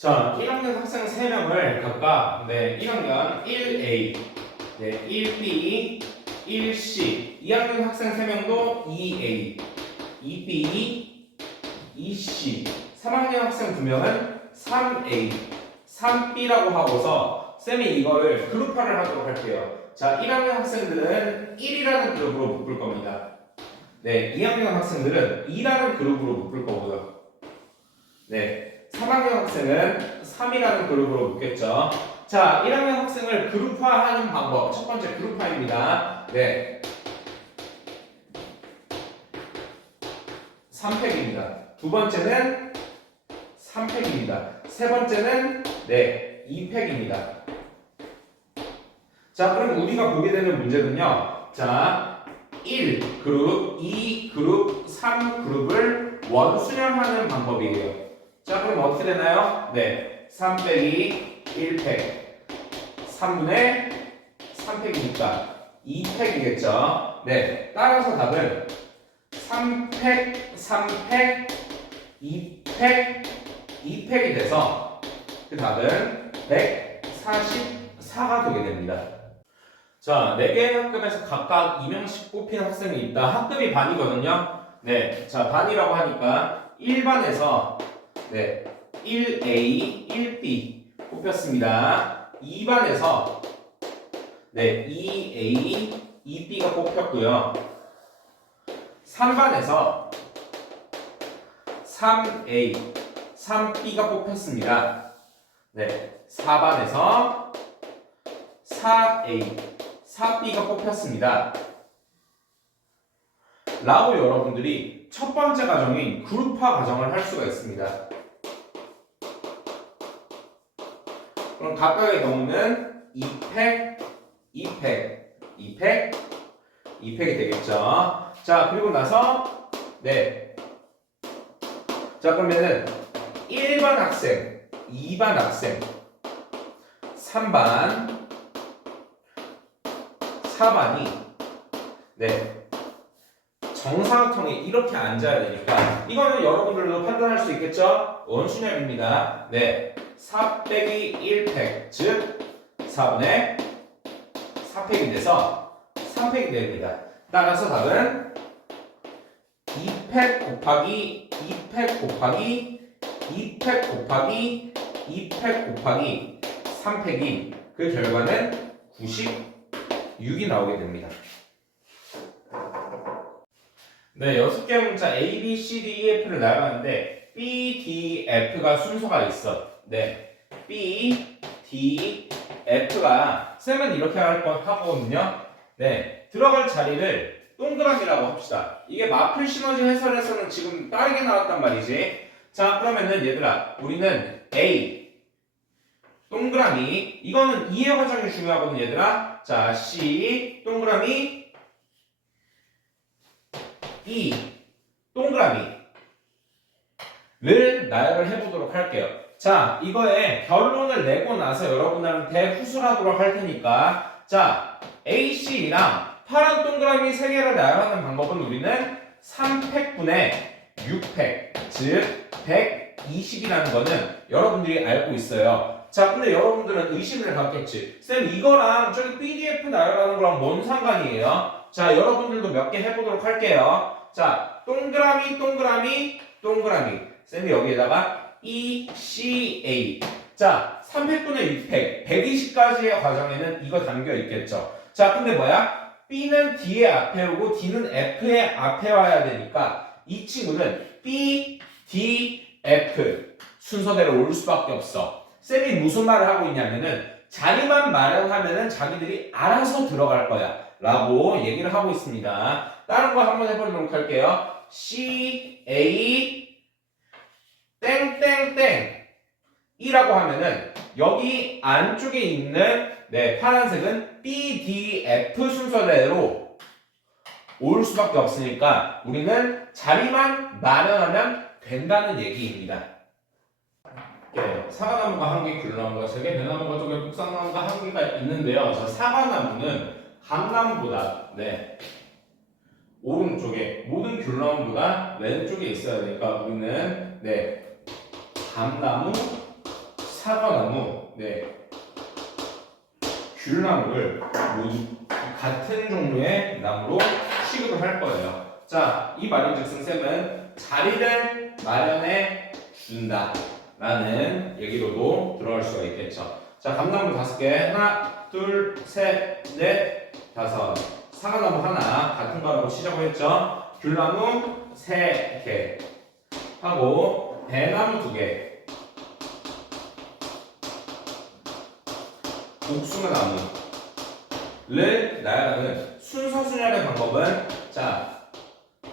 자, 1학년 학생 3명을 각각 1학년 1A, 1B, 1C, 2학년 학생 3명도 2A, 2B, 2C, 3학년 학생 2명은 3A, 3B라고 하고서 쌤이 이거를 그룹화를 하도록 할게요. 자, 1학년 학생들은 1이라는 그룹으로 묶을 겁니다. 2학년 학생들은 2라는 그룹으로 묶을 거고요. 3학년 학생은 3이라는 그룹으로 묶겠죠. 자, 1학년 학생을 그룹화하는 방법. 첫 번째 그룹화입니다. 3팩입니다. 두 번째는 3팩입니다. 세 번째는 2팩입니다. 자, 그럼 우리가 보게 되는 문제는요. 자, 1 그룹, 2 그룹, 3 그룹을 원수렴하는 방법이에요. 자, 그럼 어떻게 되나요? 3 빼기 1팩 3분의 3팩이니까 2팩이겠죠. 따라서 답은 3팩, 3팩, 2팩, 2팩이 돼서 그 답은 144가 되게 됩니다. 자, 4개의 학급에서 각각 2명씩 뽑힌 학생이 있다. 학급이 반이거든요. 자, 반이라고 하니까 1반에서 1A, 1B 뽑혔습니다. 2반에서 2A, 2B가 뽑혔고요. 3반에서 3A, 3B가 뽑혔습니다. 4반에서 4A, 4B가 뽑혔습니다. 라고 여러분들이 첫 번째 과정인 그룹화 과정을 할 수가 있습니다. 그럼 각각의 경우는 2팩, 2팩, 2팩, 2팩이 되겠죠. 자, 그리고 나서 자, 그러면은 1반 학생, 2반 학생, 3반, 4반이 정사각형에 이렇게 앉아야 되니까 이거는 여러분들도 판단할 수 있겠죠? 원수렴입니다. 4 빼기 1팩, 즉 4분의 4팩이 돼서 3팩이 됩니다. 따라서 답은 2팩 곱하기 2팩 곱하기 2팩 곱하기 2팩 곱하기 3팩이 그 결과는 96이 나오게 됩니다. 6개 문자 A, B, C, D, E, F를 나가는데 B, D, F가 순서가 있어. B, D, F가 쌤은 이렇게 할 하거든요. 들어갈 자리를 동그라미라고 합시다. 이게 마플 시너지 해설에서는 지금 빠르게 나왔단 말이지. 자, 그러면은 얘들아, 우리는 A 동그라미, 이거는 이해 과정이 중요하거든 얘들아. 자, C 동그라미 E 동그라미를 나열을 해보도록 할게요. 자, 이거에 결론을 내고 나서 여러분들한테 후술하도록 할 테니까, 자, AC랑 파란 동그라미 3개를 나열하는 방법은 우리는 3팩분의 6팩, 즉 120이라는 거는 여러분들이 알고 있어요. 자, 근데 여러분들은 의심을 갖겠지. 쌤, 이거랑 저기 PDF 나열하는 거랑 뭔 상관이에요? 자, 여러분들도 몇 개 해보도록 할게요. 자, 동그라미, 동그라미, 동그라미. 쌤이 여기에다가 ECA. 자, 3팩분의 6팩. 120까지의 과정에는 이거 담겨 있겠죠. 자, 근데 뭐야? B는 D의 앞에 오고 D는 F의 앞에 와야 되니까 이 친구는 B, D, F 순서대로 올 수밖에 없어. 쌤이 무슨 말을 하고 있냐면은 자리만 마련하면은 자기들이 알아서 들어갈 거야 라고 얘기를 하고 있습니다. 다른 거 한번 해보도록 할게요. C, A, 땡땡땡 이라고 하면은 여기 안쪽에 있는 파란색은 B, D, F 순서대로 올 수밖에 없으니까 우리는 자리만 마련하면 된다는 얘기입니다. 사과나무가 1개, 귤나무가 3개, 배나무가 2개, 국산나무가 1개가 있는데요. 저 사과나무는 감나무보다 오른쪽에, 모든 귤나무보다 왼쪽에 있어야 되니까 우리는 감나무 사과나무, 귤나무를 모두 같은 종류의 나무로 취급을 할 거예요. 자, 이 말인즉슨 쌤은 자리를 마련해 준다 라는 얘기로도 들어갈 수가 있겠죠. 자, 감나무 5개, 하나, 둘, 셋, 넷, 다섯. 사과나무 하나, 같은 거라고 시작을 했죠. 귤나무 3개 하고 배나무 2개, 복숭아나무를 나열하는 순서 순열의 방법은, 자,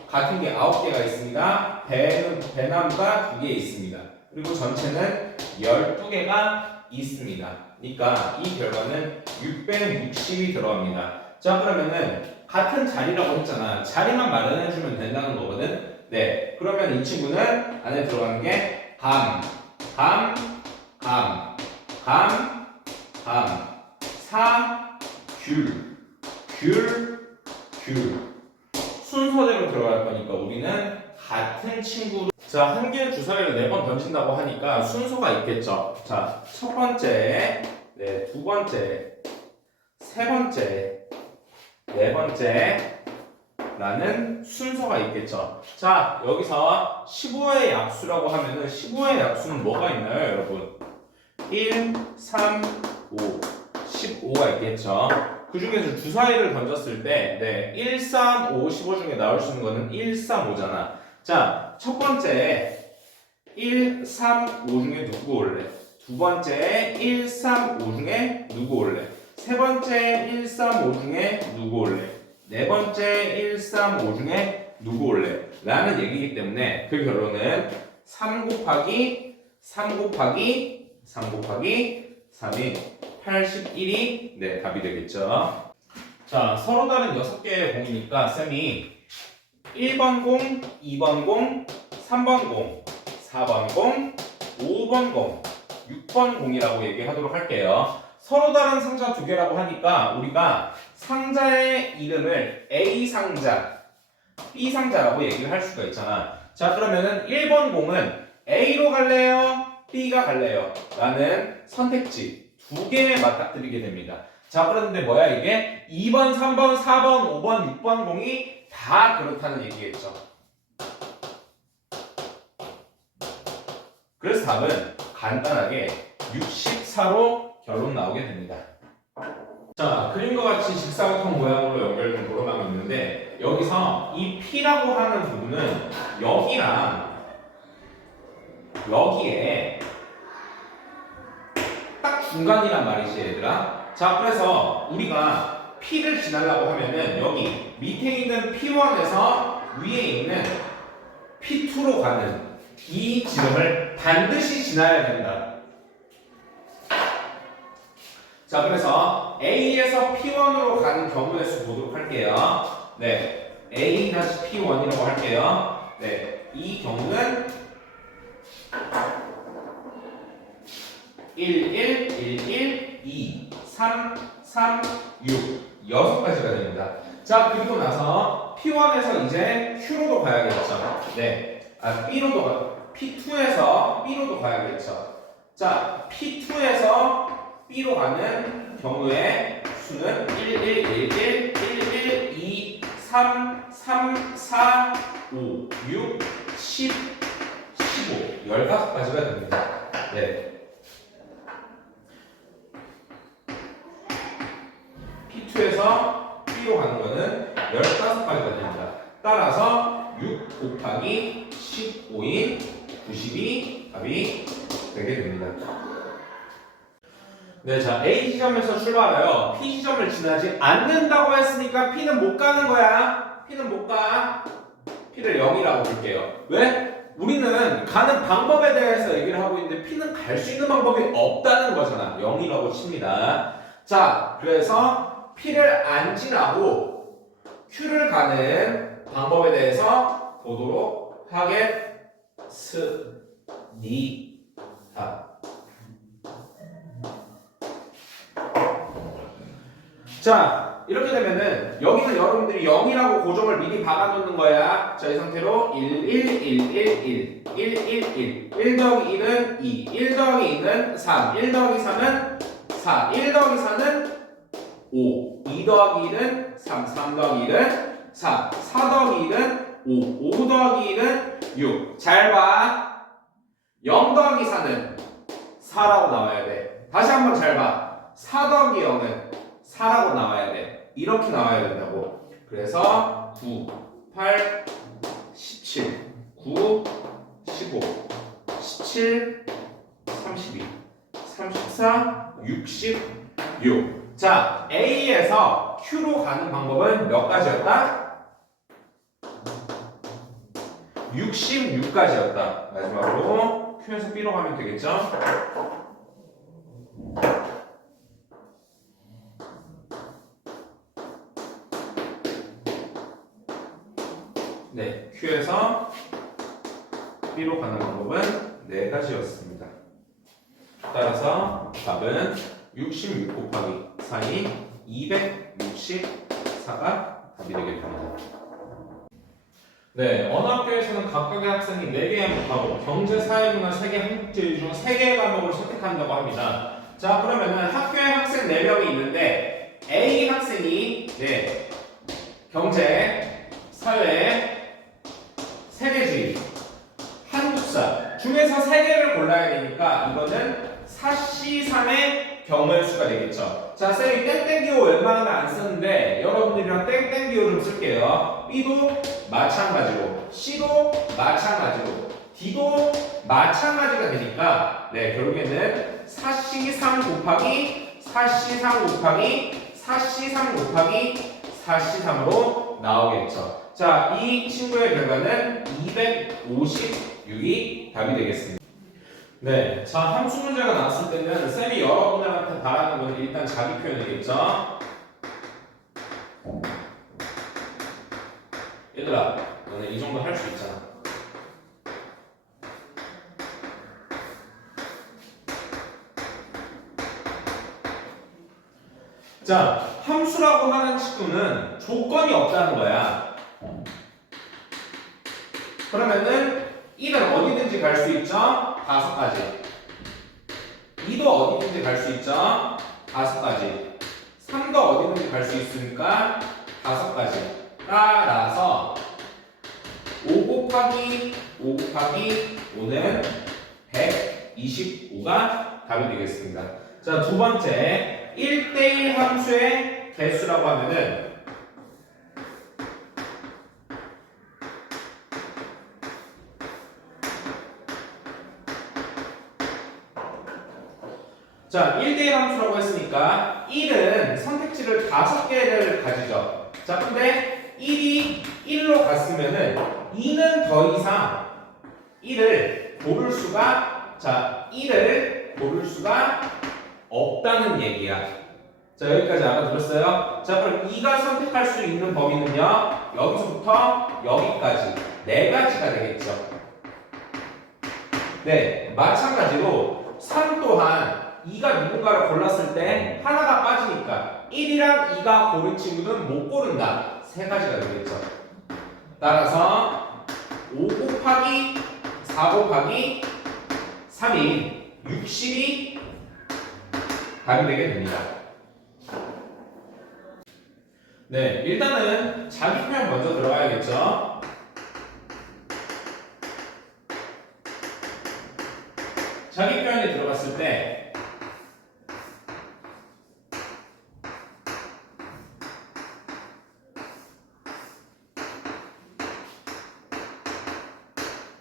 같은 게 9개가 있습니다. 배나무가 2개 있습니다. 그리고 전체는 12개가 있습니다. 그러니까 이 결과는 660이 들어갑니다. 자, 그러면은 같은 자리라고 했잖아. 자리만 마련해주면 된다는 거거든. 네, 그러면 이 친구는 안에 들어가는 게 감, 사, 귤. 순서대로 들어갈 거니까 우리는 같은 친구. 자, 한 개의 주사위를 4번 던진다고 하니까 순서가 있겠죠. 자, 첫 번째, 두 번째, 세 번째, 네 번째 라는 순서가 있겠죠. 자, 여기서 15의 약수라고 하면은 15의 약수는 뭐가 있나요, 여러분? 1, 3, 5, 15가 있겠죠. 그 중에서 주사위를 던졌을 때 1, 3, 5, 15 중에 나올 수 있는 거는 1, 3, 5잖아. 자, 첫 번째 1, 3, 5 중에 누구 올래? 두 번째 1, 3, 5 중에 누구 올래? 세 번째 1, 3, 5 중에 누구 올래? 네 번째 1, 3, 5 중에 누구 올래? 라는 얘기이기 때문에 그 결론은 3 곱하기 3이 81이 답이 되겠죠. 자, 서로 다른 6개의 공이니까 쌤이 1번 공, 2번 공, 3번 공, 4번 공, 5번 공, 6번 공이라고 얘기하도록 할게요. 서로 다른 상자 2개라고 하니까 우리가 상자의 이름을 A 상자, B 상자라고 얘기를 할 수가 있잖아. 자, 그러면은 1번 공은 A로 갈래요? B가 갈래요? 라는 선택지 2개에 맞닥뜨리게 됩니다. 자, 그런데 뭐야 이게? 2번, 3번, 4번, 5번, 6번 공이 다 그렇다는 얘기겠죠. 그래서 답은 간단하게 64로 결론 나오게 됩니다. 자, 그림과 같이 직사각형 모양으로 연결된 도로망이 있는데 여기서 이 P라고 하는 부분은 여기랑 여기에 딱 중간이란 말이지, 얘들아. 자, 그래서 우리가 P를 지나려고 하면은 여기 밑에 있는 P1에서 위에 있는 P2로 가는 이 지점을 반드시 지나야 된다. 자, 그래서 A에서 P1으로 가는 경우의 수 보도록 할게요. A-P1이라고 할게요. 이 경우는 1, 1, 1, 1, 2, 3, 3, 6, 6가지가 됩니다. 자, 그리고 나서 P1에서 이제 Q로도 가야겠죠. P2에서 B로도 가야겠죠. 자, P2에서 B로 가는 경우의 수는 1, 1, 1, 1, 1, 1, 2, 3, 3, 4, 5, 6, 10, 15, 15가지가 됩니다. P2에서 B로 가는 거는 15가지가 됩니다. 따라서 6 곱하기 15인 92 답이 되게 됩니다. 자, A 지점에서 출발하여 P 지점을 지나지 않는다고 했으니까 P는 못 가는 거야. P는 못 가. P를 0이라고 볼게요. 왜? 우리는 가는 방법에 대해서 얘기를 하고 있는데 P는 갈 수 있는 방법이 없다는 거잖아. 0이라고 칩니다. 자, 그래서 P를 안 지나고 Q를 가는 방법에 대해서 보도록 하겠습니다. 자, 이렇게 되면은 여기는 여러분들이 0이라고 고정을 미리 박아놓는 거야. 자, 이 상태로 1, 1, 1, 1, 1 1, 1, 1. 1 더하기 1은 2. 1 더하기 2는 3. 1 더하기 3은 4. 1 더하기 4는 5. 2 더하기 1은 3. 3 더하기 1은 4. 4 더하기 1은 5. 5 더하기 1은 6. 잘 봐. 0 더하기 4는 4라고 나와야 돼. 다시 한번 잘 봐. 4 더하기 0은 4라고 나와야 돼. 이렇게 나와야 된다고. 그래서 9, 8, 17, 9, 15, 17, 32, 34, 66. 자, A에서 Q로 가는 방법은 몇 가지였다? 66가지였다. 마지막으로 Q에서 B로 가면 되겠죠? 네, Q에서 B로 가는 방법은 4가지였습니다. 따라서 답은 66 곱하기 4인 264가 답이 되겠습니다. 네, 어느 학교에서는 각각의 학생이 4개의 과목, 경제, 사회, 문화, 세계, 한국제일 중 3개의 과목을 선택한다고 합니다. 자, 그러면은 학교에 학생 4명이 있는데 A 학생이 경제, 사회, 세계주의, 한국사 중에서 3개를 골라야 되니까 이거는 4C3의 경우의 수가 되겠죠. 자, 쌤이 땡땡기호 웬만하면 안 쓰는데 여러분들이랑 땡땡기호 좀 쓸게요. B도 마찬가지로, C도 마찬가지로, D도 마찬가지가 되니까 결국에는 4C3 곱하기 4C3 곱하기 4C3 곱하기 4C3으로 나오겠죠. 자, 이 친구의 결과는 256이 답이 되겠습니다. 네, 자, 함수 문제가 나왔을 때는 쌤이 여러분들한테 바라는 건 일단 자기 표현이겠죠. 얘들아, 너네 이 정도 할 수 있잖아. 자, 함수라고 하는 친구는 조건이 없다는 거야. 그러면은 1은 어디든지 갈 수 있죠? 5가지. 2도 어디든지 갈 수 있죠? 5가지. 3도 어디든지 갈 수 있으니까 5가지. 따라서 5 곱하기 5는 125가 답이 되겠습니다. 자, 두 번째 1대1 함수의 개수라고 하면은 자, 1대1 함수라고 했으니까 1은 선택지를 5개를 가지죠. 자, 근데 1이 1로 갔으면은 2는 더 이상 1을 고를 수가 없다는 얘기야. 자, 여기까지 알아들었어요? 자, 그럼 2가 선택할 수 있는 범위는요, 여기서부터 여기까지 4가지가 되겠죠. 네, 마찬가지로 3 또한 2가 누군가를 골랐을 때 하나가 빠지니까 1이랑 2가 고른 친구는 못 고른다. 3가지가 되겠죠. 따라서 5 곱하기 4 곱하기 3인 60이 답이 되게 됩니다. 네, 일단은 자기 표현 먼저 들어가야겠죠. 자기 표현이 들어갔을 때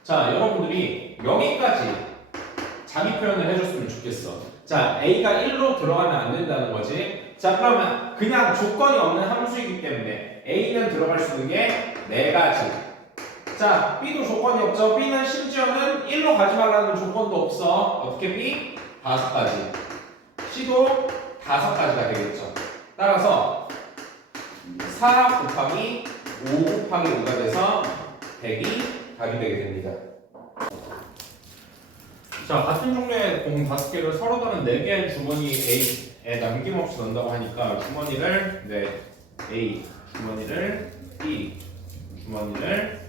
자, 여러분들이 여기까지 자기 표현을 해줬으면 좋겠어. 자, A가 1로 들어가면 안 된다는 거지. 자, 그러면 그냥 조건이 없는 함수이기 때문에 A는 들어갈 수 있는 게 4가지. 자, B도 조건이 없죠. B는 심지어는 1로 가지 말라는 조건도 없어. 어떻게 B? 5가지. C도 5가지가 되겠죠. 따라서 4 곱하기 5 곱하기 5가 돼서 100이 답이 되게 됩니다. 자, 같은 종류의 공 5개를 서로 다른 4개의 주머니 A에 남김없이 넣는다고 하니까 주머니를 A, 주머니를 B, 주머니를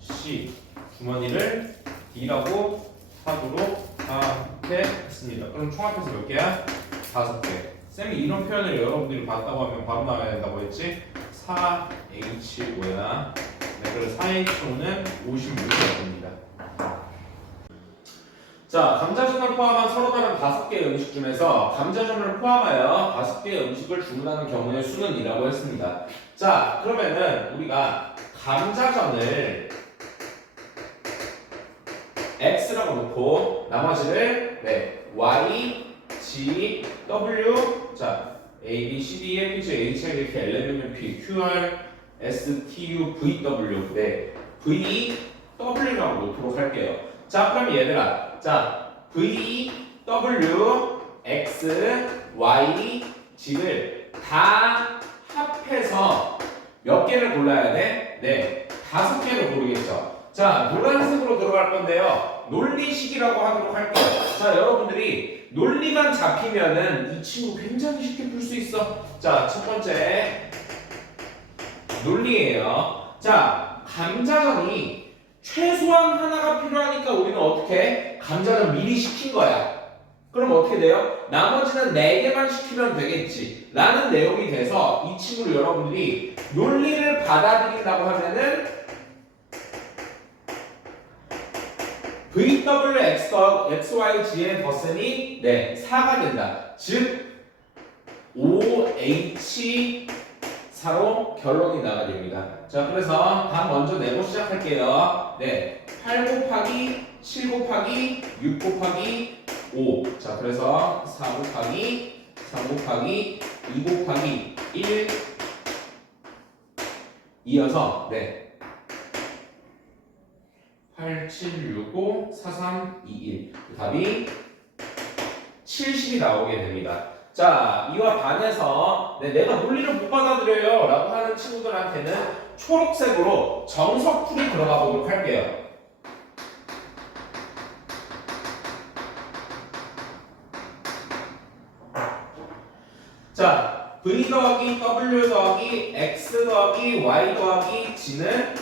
C, 주머니를 D라고 하도록 하겠습니다. 그럼 총합해서 몇 개야? 5개. 쌤이 이런 표현을 여러분들이 봤다고 하면 바로 나와야 된다고 했지? 4H5야. 네, 그래서 4H5는 56개가 됩니다. 자, 감자전을 포함한 서로 다른 5개의 음식 중에서 감자전을 포함하여 5개의 음식을 주문하는 경우의 수는 이라고 했습니다. 자, 그러면은 우리가 감자전을 X라고 놓고 나머지를 Y, G, W 자 A, B, C, D, E, F, G, H, I, K, L, M, N, P, Q, R, S, T, U, V, W V, W라고 놓도록 할게요. 자, 그럼 얘들아 자 V, W, X, Y, G를 다 합해서 몇 개를 골라야 돼? 네, 5개를 고르겠죠. 자, 노란색으로 들어갈 건데요. 논리식이라고 하도록 할게요. 자, 여러분들이 논리만 잡히면은 이 친구 굉장히 쉽게 풀 수 있어. 자, 첫 번째 논리예요. 자, 감자전이 최소한 하나가 필요하니까 우리는 어떻게 해? 감자전 미리 시킨 거야. 그럼 어떻게 돼요? 나머지는 4개만 시키면 되겠지 라는 내용이 돼서 이 친구를 여러분들이 논리를 받아들인다고 하면은 VWXYG의 덧셈이 4가 된다. 즉 OH4로 결론이 나가 됩니다. 자, 그래서 답 먼저 내고 시작할게요. 8 곱하기 7 곱하기 6 곱하기 5. 자, 그래서 4 곱하기 3 곱하기 2 곱하기 1 이어서 8, 7, 6, 5, 4, 3, 2, 1. 답이 70이 나오게 됩니다. 자, 이와 반해서 내가 논리를 못 받아들여요 라고 하는 친구들한테는 초록색으로 정석풀이 들어가 보도록 할게요. 자, V 더하기 W 더하기 X 더하기 Y 더하기 G는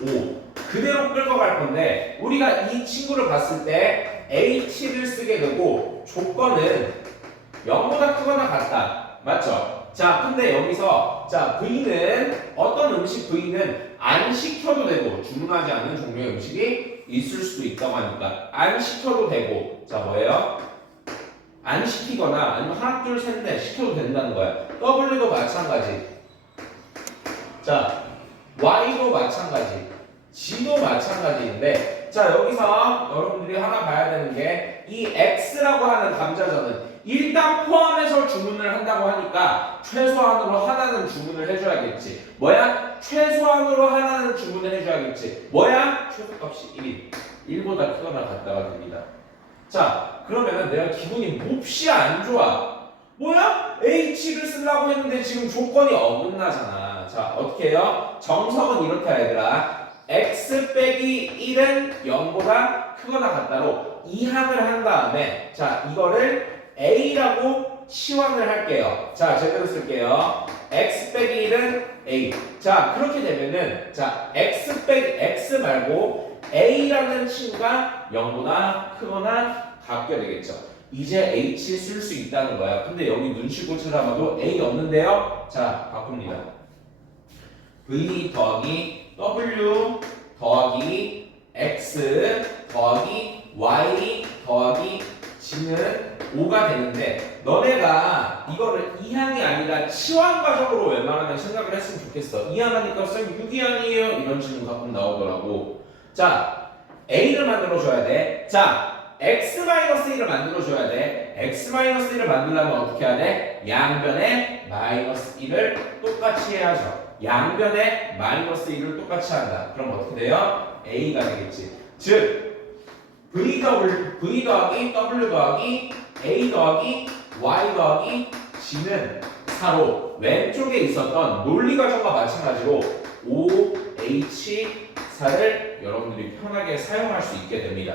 5. 그대로 끌고 갈 건데 우리가 이 친구를 봤을 때 H를 쓰게 되고 조건은 0보다 크거나 같다. 맞죠? 자, 근데 여기서 자 V는 어떤 음식 V는 안 시켜도 되고 주문하지 않는 종류의 음식이 있을 수도 있다고 하니까 안 시켜도 되고 자 뭐예요? 안 시키거나 아니면 하나 둘 셋 넷 시켜도 된다는 거야. W도 마찬가지. 자 Y도 마찬가지. G도 마찬가지인데 자 여기서 여러분들이 하나 봐야 되는 게 이 X라고 하는 감자전은 일단 포함해서 주문을 한다고 하니까 최소한으로 하나는 주문을 해줘야겠지. 뭐야? 최소한으로 하나는 주문을 해줘야겠지. 뭐야? 최소값이 1이 1보다 크거나 같다가 됩니다. 자 그러면은 내가 기분이 몹시 안 좋아. 뭐야? H를 쓰려고 했는데 지금 조건이 어긋나잖아. 자 어떻게 해요? 정석은 이렇다 얘들아. X 빼기 1은 0보다 크거나 같다로 이항을 한 다음에 자 이거를 A라고 치환을 할게요. 자 제대로 쓸게요. X 빼기 1은 A. 자 그렇게 되면은 자 X 빼기 X 말고 A라는 친구가 0보다 크거나 같게 되겠죠. 이제 H 쓸 수 있다는 거야. 근데 여기 눈치껏 찾아봐도 A 없는데요. 자 바꿉니다. V 더하기 W 더하기 X 더하기 Y 더하기 G는 5가 되는데 너네가 이거를 이항이 아니라 치환 과정으로 웬만하면 생각을 했으면 좋겠어. 이항하니까 쌤 6이항이에요 이런 질문 가끔 나오더라고. 자 A를 만들어줘야 돼. 자 X-1을 만들어줘야 돼. X-1을 만들려면 어떻게 해야 돼? 양변에 마이너스 1을 똑같이 해야죠. 양변에 마이너스 1을 똑같이 한다. 그럼 어떻게 돼요? A가 되겠지. 즉 V 더하기 W 더하기 A 더하기 Y 더하기 G는 4로 왼쪽에 있었던 논리 과정과 마찬가지로 OH4를 여러분들이 편하게 사용할 수 있게 됩니다.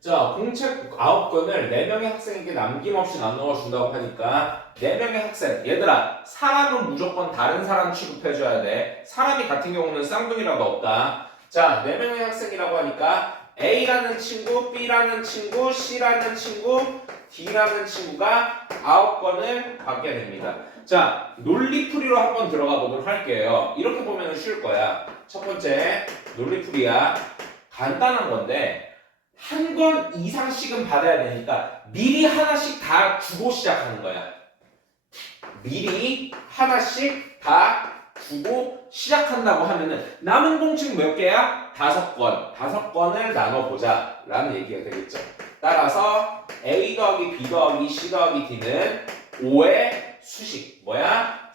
자, 공책 9권을 4명의 학생에게 남김없이 나누어 준다고 하니까 4명의 학생, 얘들아 사람은 무조건 다른 사람 취급해줘야 돼. 사람이 같은 경우는 쌍둥이라도 없다. 자, 4명의 학생이라고 하니까 A라는 친구, B라는 친구, C라는 친구, D라는 친구가 9건을 받게 됩니다. 자, 논리풀이로 한번 들어가 보도록 할게요. 이렇게 보면 쉬울 거야. 첫 번째, 논리풀이야. 간단한 건데 한 건 이상씩은 받아야 되니까 미리 하나씩 다 주고 시작하는 거야. 미리 하나씩 다 주고 시작한다고 하면은 남은 공식 몇 개야? 5건. 5건을 나눠보자 라는 얘기가 되겠죠. 따라서 A 더하기 B 더하기 C 더하기 D는 5의 수식 뭐야?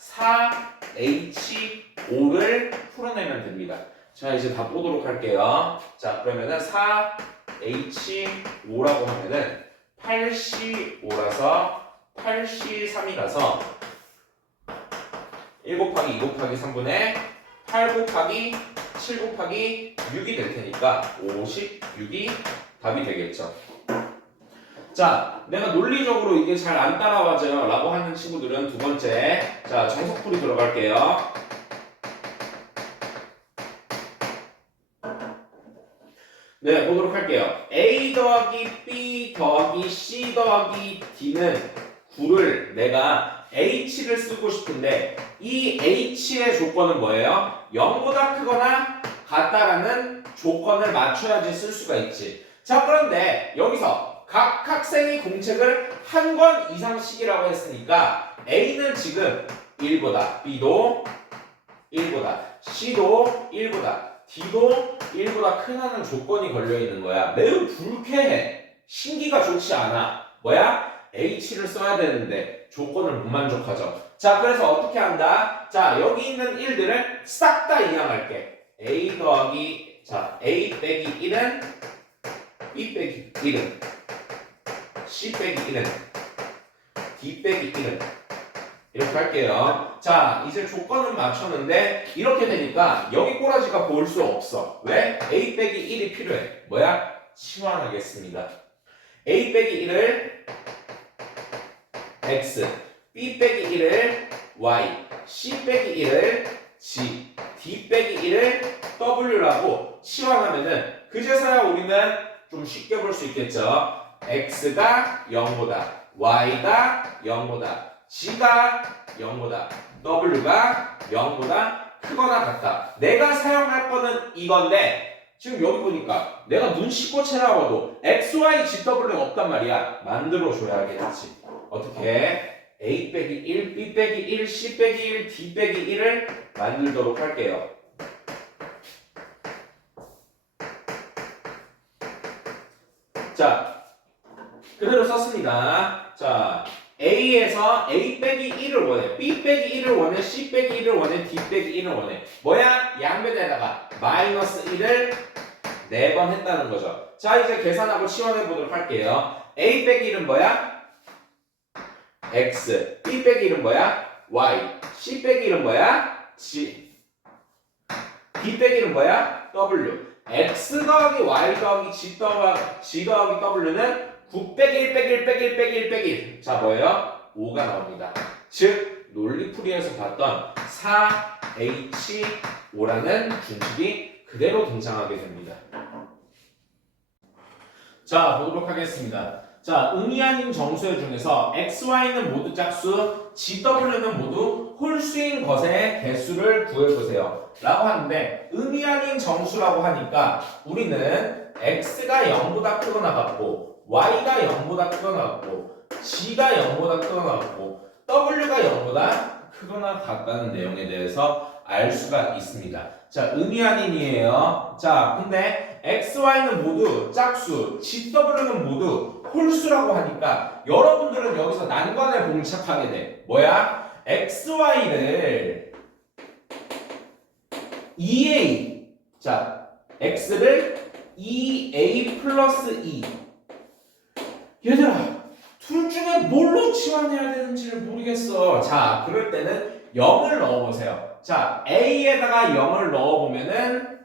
4H5를 풀어내면 됩니다. 자, 이제 다 보도록 할게요. 자, 그러면은 4H5라고 하면은 8C5라서 8C3이라서 1 곱하기 2 곱하기 3분의 8 곱하기 7 곱하기 6이 될 테니까 56이 답이 되겠죠. 자, 내가 논리적으로 이게 잘 안 따라와져요 라고 하는 친구들은 두 번째, 자, 정석풀이 들어갈게요. 네, 보도록 할게요. A 더하기 B 더하기 C 더하기 D는 9를 내가 H를 쓰고 싶은데 이 H의 조건은 뭐예요? 0보다 크거나 같다라는 조건을 맞춰야지 쓸 수가 있지. 자, 그런데 여기서 각 학생이 공책을 한 권 이상씩이라고 했으니까 A는 지금 1보다, B도 1보다, C도 1보다, D도 1보다 크다는 조건이 걸려있는 거야. 매우 불쾌해. 신기가 좋지 않아. 뭐야? H를 써야 되는데 조건을 못 만족하죠. 자, 그래서 어떻게 한다? 자, 여기 있는 1들을 싹 다 이항할게. A 더하기, 자, A 빼기 1은 B 빼기 1은 C 빼기 1은 D 빼기 1은 이렇게 할게요. 자, 이제 조건은 맞췄는데 이렇게 되니까 여기 꼬라지가 보일 수 없어. 왜? A 빼기 1이 필요해. 뭐야? 치환하겠습니다. A 빼기 1을 X, B 빼기 1을 Y, C 빼기 1을 G, D 빼기 1을 W라고 치환하면은 그제서야 우리는 좀 쉽게 볼 수 있겠죠. X가 0보다, Y가 0보다, G가 0보다, W가 0보다 크거나 같다. 내가 사용할 거는 이건데 지금 여기 보니까 내가 눈 씻고 찾아봐도 X, Y, G, W가 없단 말이야. 만들어 줘야겠지. 어떻게? A 빼기 1, B 빼기 1, C 빼기 1, D 빼기 1을 만들도록 할게요. 자, 그대로 썼습니다. 자, A에서 A 빼기 1을 원해, B 빼기 1을 원해, C 빼기 1을 원해, D 빼기 1을 원해. 뭐야? 양변에다가 마이너스 1을 4번 했다는 거죠. 자, 이제 계산하고 치환해 보도록 할게요. A 빼기 1은 뭐야? X, B 빼기 1은 뭐야? Y, C 빼기 1은 뭐야? G, D 빼기 1은 뭐야? W. X 더하기 Y 더하기 G 더하기 W는 9 빼기 1 빼기 1 빼기 1 빼기 1 빼기 1. 자, 뭐예요? 5가 나옵니다. 즉, 논리풀이에서 봤던 4H5라는 준칙이 그대로 등장하게 됩니다. 자, 보도록 하겠습니다. 자, 의미 아닌 정수의 중에서 XY는 모두 짝수, GW는 모두 홀수인 것의 개수를 구해보세요 라고 하는데 의미 아닌 정수라고 하니까 우리는 X가 0보다 크거나 같고 Y가 0보다 크거나 같고 G가 0보다 크거나 같고 W가 0보다 크거나 같다는 내용에 대해서 알 수가 있습니다. 자, 의미 아닌이에요. 자, 근데 XY는 모두 짝수, GW는 모두 홀수라고 하니까 여러분들은 여기서 난관에 봉착하게 돼. 뭐야? XY를 2A, 자, X를 2A 플러스 2. 얘들아, 둘 중에 뭘로 치환해야 되는지를 모르겠어. 자, 그럴 때는 0을 넣어보세요. 자, A에다가 0을 넣어보면은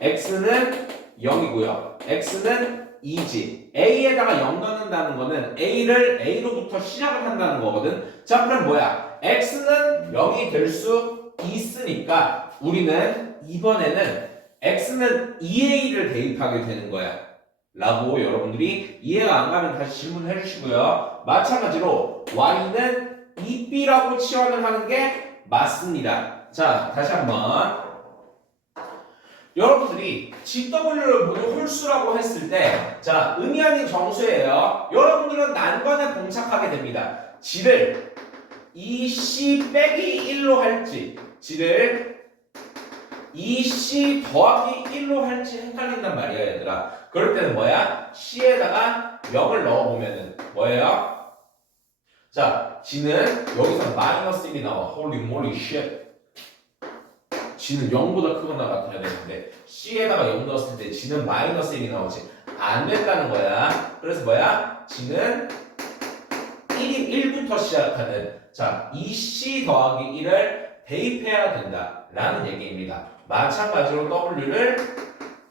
X는 0이고요. X는 2지. A에다가 0 넣는다는 거는 A를 A로부터 시작을 한다는 거거든. 자, 그럼 뭐야? X는 0이 될 수 있으니까 우리는 이번에는 x는 2a를 대입하게 되는 거야. 라고 여러분들이 이해가 안 가면 다시 질문을 해주시고요. 마찬가지로 y는 2b라고 치환을 하는 게 맞습니다. 자, 다시 한번. 여러분들이 GW를 모두 홀수라고 했을 때, 자, 의미 아닌 정수예요. 여러분들은 난관에 봉착하게 됩니다. g를 2c 빼기 1로 할지, g를 2c 더하기 1로 할지 헷갈린단 말이야, 얘들아. 그럴 때는 뭐야? c에다가 0을 넣어보면은 뭐예요? 자, g는 여기서 마이너스 1이 나와. Holy moly shit. g는 0보다 크거나 같아야 되는데 c에다가 0 넣었을 때 g는 마이너스 1이 나오지. 안 된다는 거야. 그래서 뭐야? g는 1부터 시작하는, 자, 2c 더하기 1을 대입해야 된다 라는 얘기입니다. 마찬가지로 w를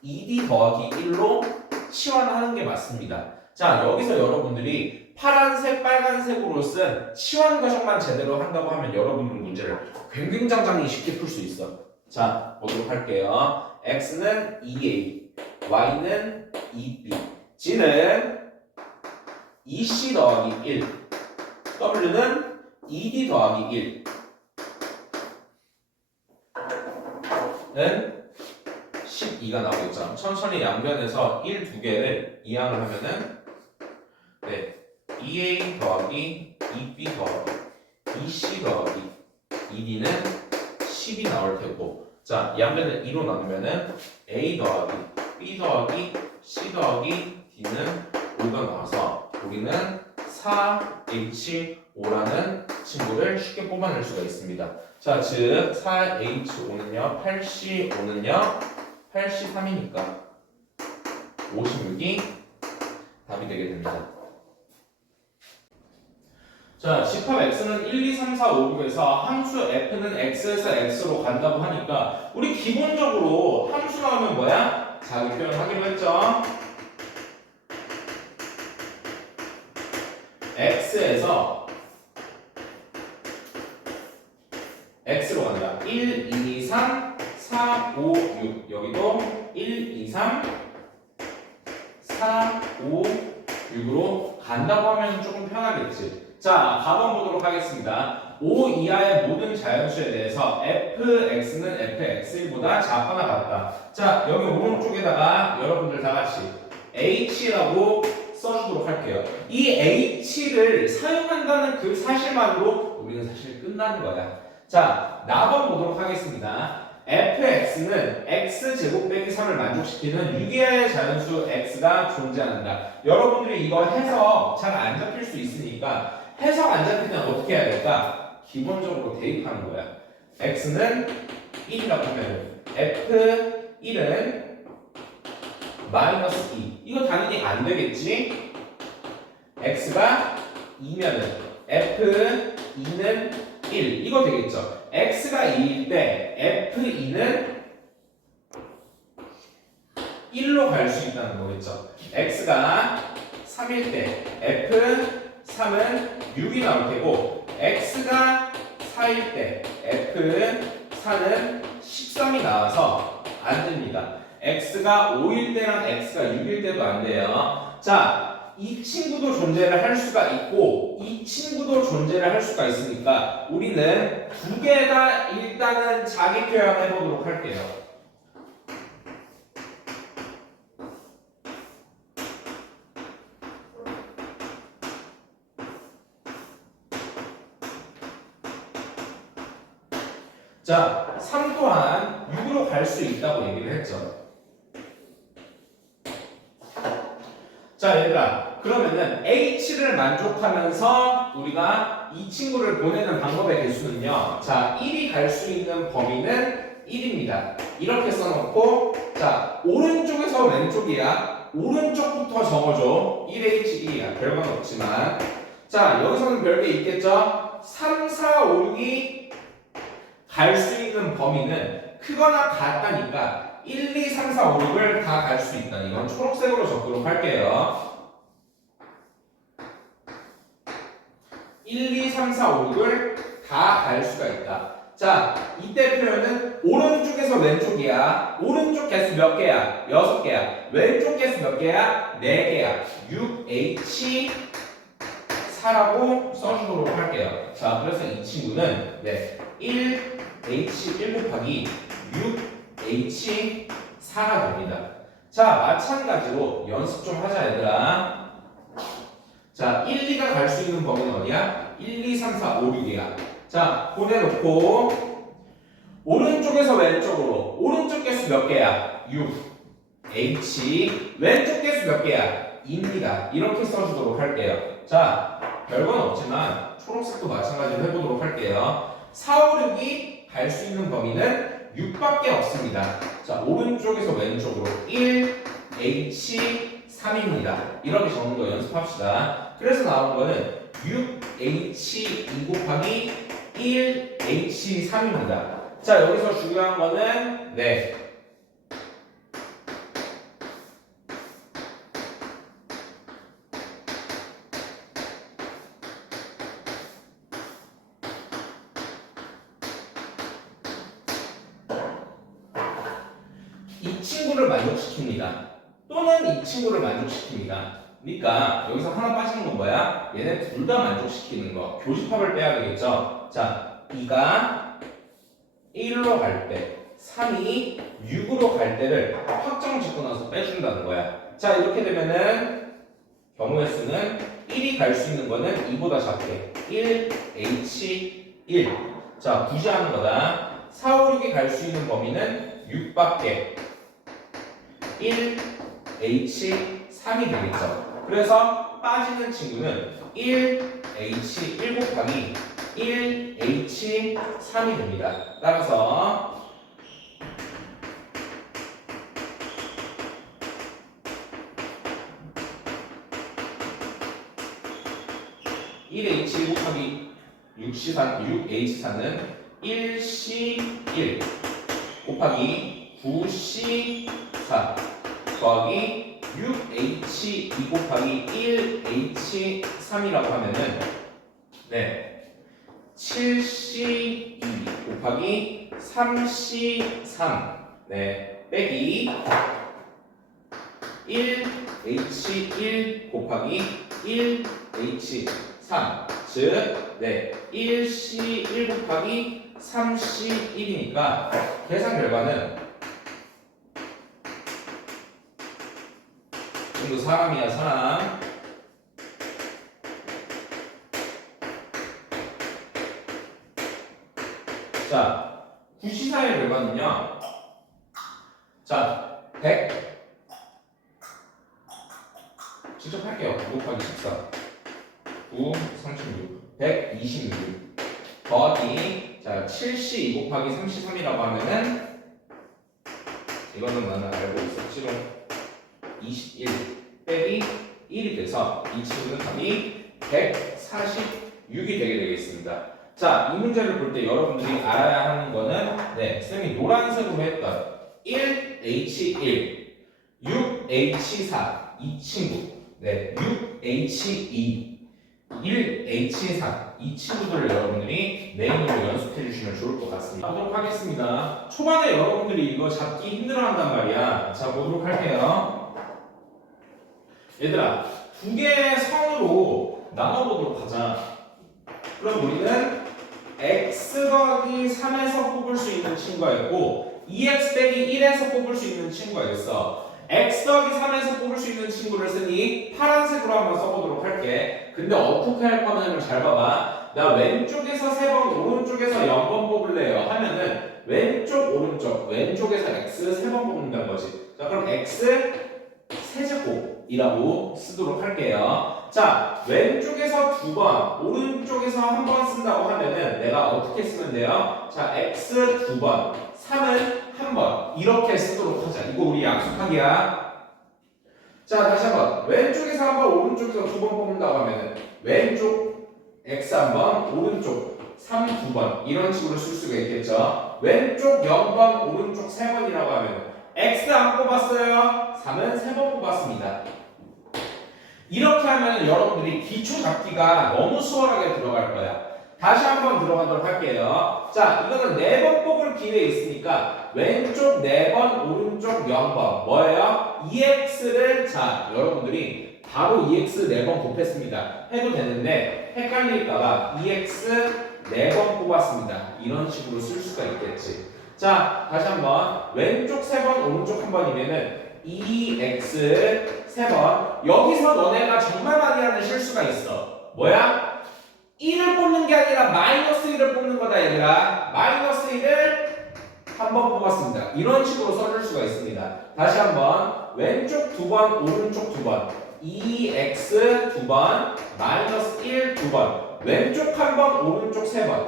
2d 더하기 1로 치환하는 게 맞습니다. 자, 여기서 여러분들이 파란색, 빨간색으로 쓴 치환 과정만 제대로 한다고 하면 여러분들 문제를 굉장히 쉽게 풀 수 있어. 자, 보도록 할게요. x는 2a, y는 2b, g는 2c 더하기 1, w는 2d 더하기 1, 는 12가 나오겠죠. 천천히 양변에서 1, 2개를 이항을 하면은, 네, 2a 더하기 2b 더하기 2c 더하기 2d는 10이 나올 테고, 자, 양변을 2로 나누면은 a 더하기 b 더하기 c 더하기 d는 5가 나와서 우리는 4h5라는 친구를 쉽게 뽑아낼 수가 있습니다. 자, 즉 4h5는요 8c5는요 83이니까 56이 답이 되게 됩니다. 자, 집합 x는 1, 2, 3, 4, 5, 6에서 함수 f는 x에서 x로 간다고 하니까 우리 기본적으로 함수 나오면 뭐야? 자기 표현하기로 했죠? x에서 x로 간다. 1, 2, 3, 4, 5, 6. 여기도 1, 2, 3, 4, 5, 6으로 간다고 하면 조금 편하겠지. 자, 가번 보도록 하겠습니다. 5 이하의 모든 자연수에 대해서 fx는 fx1보다 작거나 같다. 자, 여기 오른쪽에다가 여러분들 다 같이 h라고 써주도록 할게요. 이 h를 사용한다는 그 사실만으로 우리는 사실 끝나는 거야. 자, 나번 보도록 하겠습니다. fx는 x제곱 빼기 3을 만족시키는 유기하의 자연수 x가 존재한다. 여러분들이 이거 해석 잘 안 잡힐 수 있으니까 해석 안 잡힐 때는 어떻게 해야 될까? 기본적으로 대입하는 거야. x는 1이라고 하면 f1은 마이너스 2. 이거 당연히 안 되겠지? x가 2면은 f2는 1. 이거 되겠죠? x가 2일 때 f2는 1로 갈 수 있다는 거겠죠? x가 3일 때 f3은 6이 나올 테고 x가 4일 때 f4는 13이 나와서 안 됩니다. x가 5일 때랑 x가 6일 때도 안 돼요. 자, 이 친구도 존재를 할 수가 있고 이 친구도 존재를 할 수가 있으니까 우리는 두 개 다 일단은 자기 표현해 보도록 할게요. 자, 3 또한 6으로 갈 수 있다고 얘기를 했죠. 자, 얘들아, 그러면은 h를 만족하면서 우리가 이 친구를 보내는 방법의 개수는요, 자, 1이 갈 수 있는 범위는 1입니다. 이렇게 써놓고, 자, 오른쪽에서 왼쪽이야. 오른쪽부터 적어줘. 1h1이야. 별건 없지만. 자, 여기서는 별게 있겠죠? 3, 4, 5, 6이 갈 수 있는 범위는 크거나 같다니까 1, 2, 3, 4, 5, 6을 다 갈 수 있다. 이건 초록색으로 적도록 할게요. 1, 2, 3, 4, 5, 6을 다 갈 수가 있다. 자, 이때 표현은 오른쪽에서 왼쪽이야. 오른쪽 개수 몇 개야? 6개야. 왼쪽 개수 몇 개야? 4개야. 6H4라고 써주도록 할게요. 자, 그래서 이 친구는 1H1 곱하기 6H4가 됩니다. 자, 마찬가지로 연습 좀 하자, 얘들아. 자, 1, 2가 갈 수 있는 범위는 어디야? 1, 2, 3, 4, 5, 6이야. 자, 보내놓고 오른쪽에서 왼쪽으로 오른쪽 개수 몇 개야? 6 H 왼쪽 개수 몇 개야? 2입니다. 이렇게 써주도록 할게요. 자, 별건 없지만 초록색도 마찬가지로 해보도록 할게요. 4, 5, 6이 갈 수 있는 범위는 6밖에 없습니다. 자, 오른쪽에서 왼쪽으로 1 H 3입니다. 이렇게 적는 거 연습합시다. 그래서 나온 거는 6H2 곱하기 1H3입니다. 자, 여기서 중요한 거는 이 친구를 만족시킵니다. 또는 이 친구를 만족시킵니다. 그러니까 여기서 하나 빠지는 건 뭐야? 얘네 둘 다 만족시키는 거. 교집합을 빼야 되겠죠? 자, 2가 1로 갈 때, 3이 6으로 갈 때를 확정 짓고 나서 빼준다는 거야. 자, 이렇게 되면은 경우의 수는 1이 갈 수 있는 거는 2보다 작게 1H1. 자, 굳이 하는 거다. 4, 5, 6이 갈 수 있는 범위는 6밖에 1H3이 되겠죠. 그래서 빠지는 친구는 1H1 곱하기 1H3이 됩니다. 따라서 1H1 곱하기 6H4는 1C1 곱하기 9C4 더하기 6H2 곱하기 1H3이라고 하면은 7C2 곱하기 3C3 빼기 1H1 곱하기 1H3 즉 1C1 곱하기 3C1이니까 계산 결과는 지금도 사람이야 사람. 자, 9C4의 결과는요. 자, 100 직접 할게요. 9 곱하기 14 9, 36 126 더하기 자 7C2 곱하기 33이라고 하면은 이거는 나는 알고 있었지롱 21 빼기 1이 돼서 이 친구는 답이 146이 되게 되겠습니다. 자, 이 문제를 볼 때 여러분들이 알아야 하는 거는 쌤이 노란색으로 했던 1H1 6H4 이 친구 6H2 1H3 이 친구들을 여러분들이 메인으로 연습해 주시면 좋을 것 같습니다. 보도록 하겠습니다. 초반에 여러분들이 이거 잡기 힘들어한단 말이야. 자, 보도록 할게요. 얘들아, 두 개의 선으로 나눠보도록 하자. 그럼 우리는 x 더하기 3에서 뽑을 수 있는 친구가 있고 2x 빼기 1에서 뽑을 수 있는 친구가 있어. x 더하기 3에서 뽑을 수 있는 친구를 쓰니 파란색으로 한번 써보도록 할게. 근데 어떻게 할 거냐면 잘 봐봐. 나 왼쪽에서 3번 오른쪽에서 0번 뽑을래요 하면은 왼쪽 오른쪽 왼쪽에서 x 3번 뽑는다는 거지. 자, 그럼 x 세제곱이라고 쓰도록 할게요. 자, 왼쪽에서 2번 오른쪽에서 1번 쓴다고 하면은 내가 어떻게 쓰면 돼요? 자, x 2번 3은 1번 이렇게 쓰도록 하자. 이거 우리 약속하기야. 자, 다시 한번 왼쪽에서 1번 오른쪽에서 2번 뽑는다고 하면은 왼쪽 x 1번 오른쪽 3 2번 이런 식으로 쓸 수가 있겠죠. 왼쪽 0번 오른쪽 3번이라고 하면 x 안 뽑았어요. 3은 3번 뽑았습니다. 이렇게 하면 여러분들이 기초 잡기가 너무 수월하게 들어갈 거야. 다시 한번 들어가도록 할게요. 자, 이거는 4번 뽑을 기회 있으니까 왼쪽 4번, 오른쪽 0번. 뭐예요? EX를 자, 여러분들이 바로 EX 4번 곱했습니다. 해도 되는데 헷갈릴까봐 EX 4번 뽑았습니다. 이런 식으로 쓸 수가 있겠지. 자, 다시 한번 왼쪽 3번, 오른쪽 1번이면은 EX 3번. 여기서 너네가 정말 많이 하는 실수가 있어. 뭐야? 1을 뽑는 게 아니라 마이너스 1을 뽑는 거다 얘들아. 마이너스 1을 한 번 뽑았습니다. 이런 식으로 써줄 수가 있습니다. 다시 한번 왼쪽 2번, 오른쪽 2번. EX 2번, 마이너스 1 2번. 왼쪽 1번, 오른쪽 3번.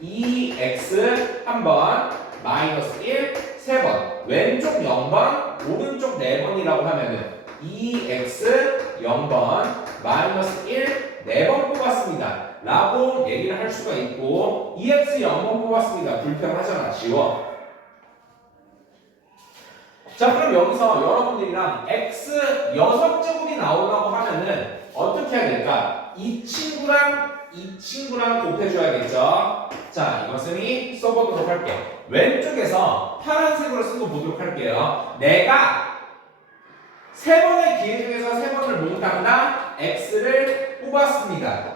EX 1번, 마이너스 1 3번. 왼쪽 0번, 오른쪽 4번이라고 하면은 EX 0번, 마이너스 1 4번 뽑았습니다. 라고 얘기를 할 수가 있고 EX 0번 뽑았습니다. 불편하잖아. 지워. 자, 그럼 여기서 여러분들이랑 X 6제곱이 나오려고 하면은 어떻게 해야 될까? 이 친구랑 곱해줘야겠죠? 자, 이것은 써보도록 할게요. 왼쪽에서 파란색으로 쓰고 보도록 할게요. 내가 3번의 기회 중에서 3번을 몽땅 X를 뽑았습니다.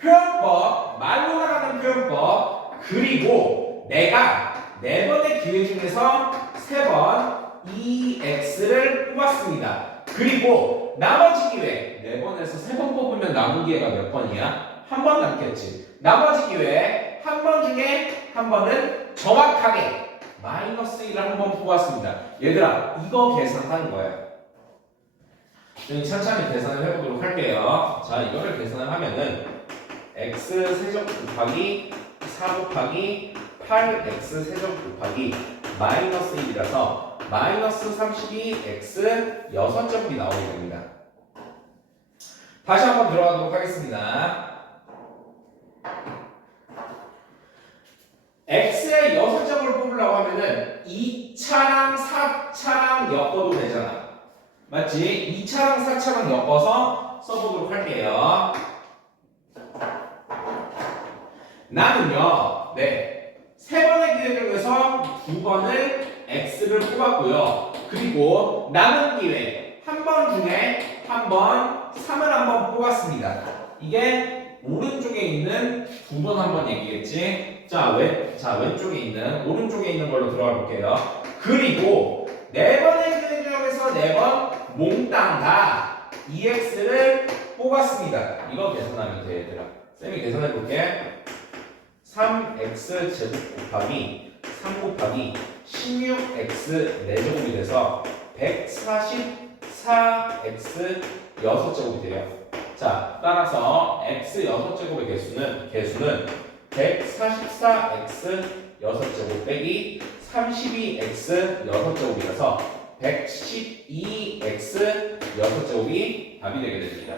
표현법, 말로 나가는 표현법, 그리고 내가 4번의 기회 중에서 3번 EX를 뽑았습니다. 그리고 나머지 기회, 4번에서 3번 뽑으면 남은 기회가 몇 번이야? 1번 남겠지. 나머지 기회, 1번 중에 1번은 정확하게 마이너스 1을 한 번 뽑았습니다. 얘들아, 이거 계산하는 거예요. 좀 천천히 계산을 해보도록 할게요. 자, 이거를 계산을 하면은 x 세제곱 곱하기 4 곱하기 8x 세제곱 곱하기 마이너스 1이라서 마이너스 32x 6제곱이 나오게 됩니다. 다시 한번 들어가도록 하겠습니다. x의 6제곱을 뽑으려고 하면은 2차랑 4차랑 엮어도 되잖아. 맞지? 2차랑 4차랑 엮어서 써보도록 할게요. 나는요, 네, 3번의 기회 중에서 2번을 x를 뽑았고요. 그리고 남은 기회, 1번 중에 3번, 3을 한번 뽑았습니다. 이게 오른쪽에 있는 2번 한번 얘기겠지? 자, 왼쪽에 있는, 오른쪽에 있는 걸로 들어가 볼게요. 그리고 4번의 기회 중에서 4번 몽땅 다 EX를 뽑았습니다. 이거 계산하면 돼, 얘들아. 쌤이 계산해 볼게. 3x 제곱 곱하기 3 곱하기 16x 4제곱이 돼서 144x 6제곱이 돼요. 자, 따라서 x 6제곱의 개수는 144x 6제곱 빼기 32x 6제곱이라서 112x 6제곱이 답이 되게 됩니다.